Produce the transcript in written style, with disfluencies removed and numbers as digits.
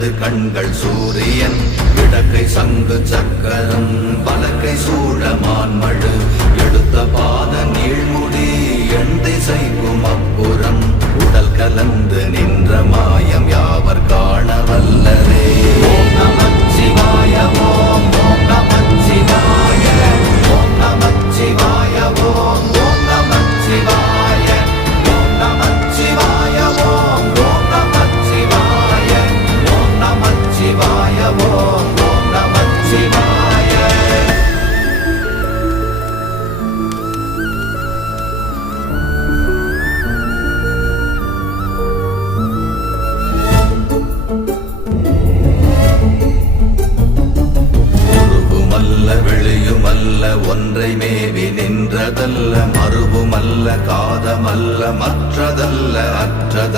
இடது கண்கள் சூரியன், இடக்கை சங்கு சக்கரம், வலக்கை சூழமான்மழு, எடுத்த பாத நீழ்முடி எண் திசைக்கும் அப்புறம், உடல் கலந்து நின்ற மாயம் யாவர் காண வல்லரே. ஓம் நமச்சிவாய ஓம் ஓம் நமச்சிவாய ஓம் நமச்சிவாய ஓம் ஓம் நமச்சிவாய ஓம் நமச்சிவாய ஓம் ஓம் நமச்சிவாய ஓம் நமச்சிவாய ஓம் ஓம் நமச்சிவாய. வெளியுமல்ல ஒன்றை மேவி நின்றதல்ல, மறுவுமல்ல காதமல்ல மற்றதல்ல அற்றதல்ல.